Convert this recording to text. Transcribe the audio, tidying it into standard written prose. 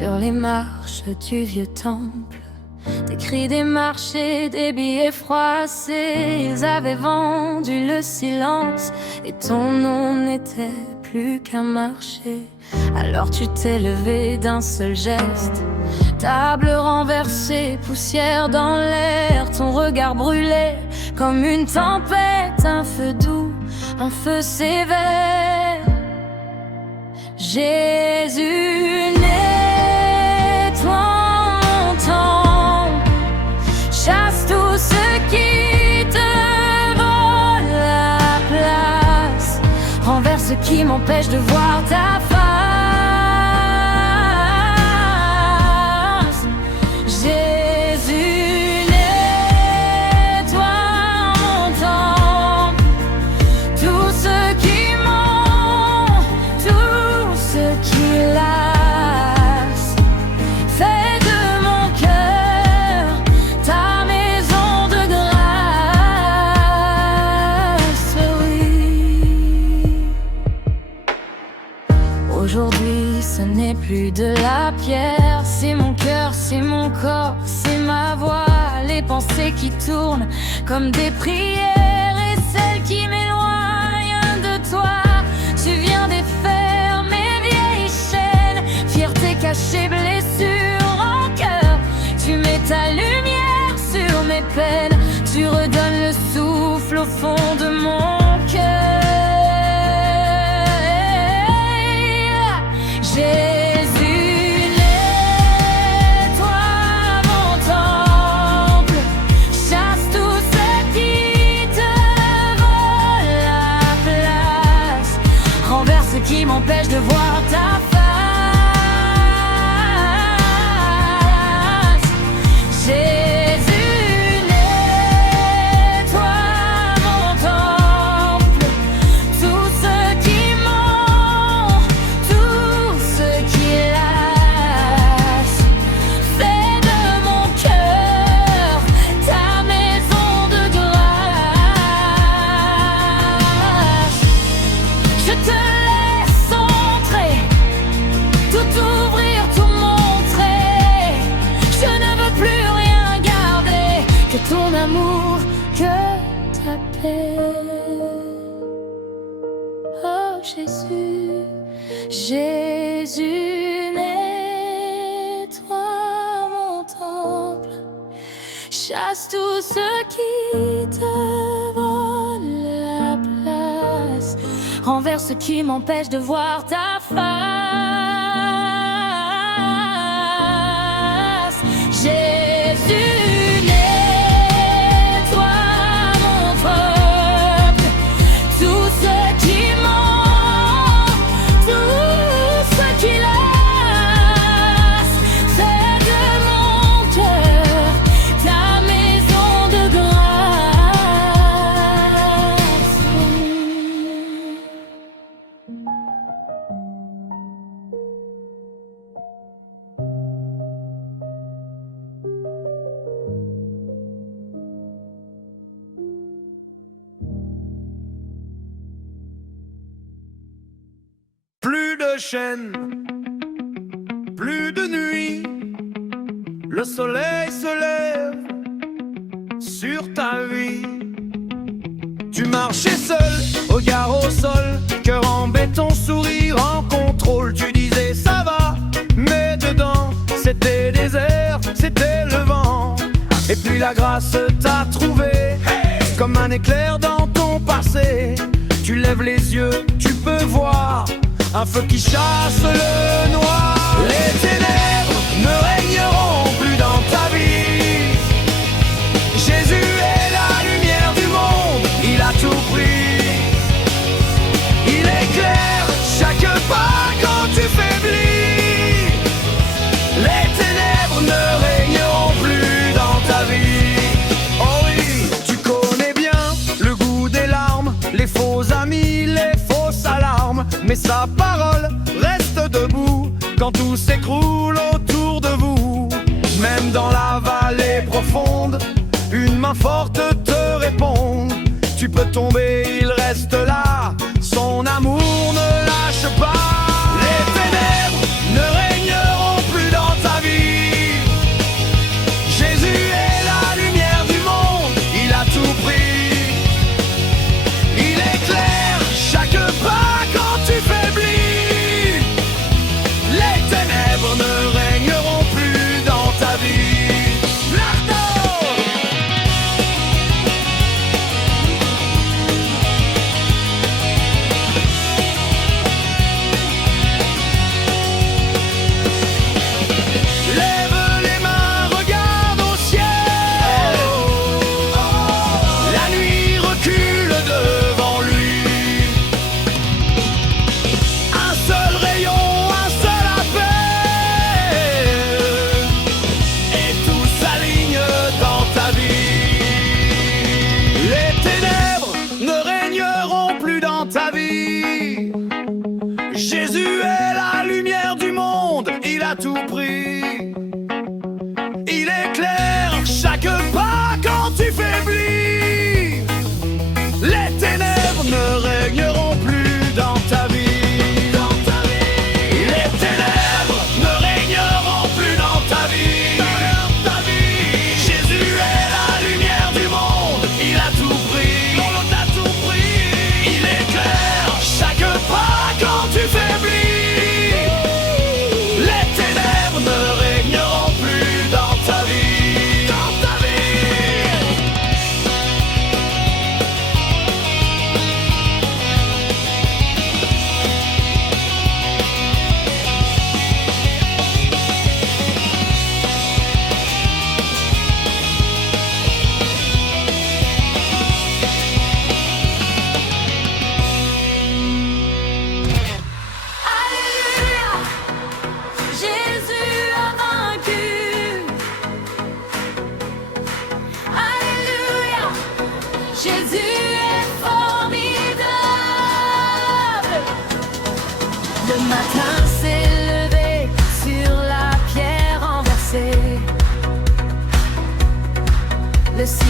sur les marches du vieux temple. Des cris des marchés, des billets froissés. Ils avaient vendu le silence et ton nom n'était plus qu'un marché. Alors tu t'es levé d'un seul geste, table renversée, poussière dans l'air. Ton regard brûlait comme une tempête, un feu doux, un feu sévère. Jésus, nettoie mon temple, chasse tous ceux qui te volent la place, renverse ce qui m'empêche de voir ta face. Jésus, nettoie mon temple, tous ceux qui m'ont, tous ceux qui lassent. Fais de mon cœur ta maison de grâce, oui. Aujourd'hui, ce n'est plus de la pierre, c'est mon cœur, c'est mon corps, c'est ma voix. Les pensées qui tournent comme des prières et celles qui m'éloignent de toi. Tu viens défaire mes vieilles chaînes, fierté cachée, blessure en cœur. Tu mets ta lumière sur mes peines, tu redonnes le souffle au fond de mon cœur. Jésus, nettoie mon temple, chasse tous ceux qui te volent la place, renverse ce qui m'empêche de voir ta face. Jésus, nettoie mon temple, tous ceux qui m'ont, tous ceux qui lassent. Fais de mon cœur ta maison de grâce. Je te laisse entrer, tout ouvrir, tout montrer. Je ne veux plus rien garder que ton amour, que ta paix. Oh Jésus, Jésus, nettoie mon temple, chasse tous ceux qui te volent la place, renverse ce qui m'empêche de voir ta face. Jésus, nettoie mon peuple, tous ceux qui m'ont, tous ceux qui lassent. Fais de mon cœur ta maison de grâce. Plus de chaînes, plus de nuit, le soleil se lève sur ta vie. Tu marchais seul, regard au sol, cœur en béton, sourire en contrôle. Tu disais ça va, mais dedans c'était désert, c'était le vent. Et puis la grâce t'a trouvé, comme un éclair dans ton passé. Tu lèves les yeux, tu peux voir un feu qui chasse le noir. Les ténèbres ne régneront plus dans ta vie. Jésus est la lumière du monde, il a tout pris. Il éclaire chaque pas quand tu faiblis. Les ténèbres ne régneront plus dans ta vie. Oh oui, tu connais bien le goût des larmes, les faux amis, les fausses alarmes. Mais sa parole reste debout quand tout s'écroule autour de vous. Même dans la vallée profonde, une main forte te répond. Tu peux tomber, il reste là, son amour ne lâche pas. Les ténèbres ne régneront plus dans le ciel.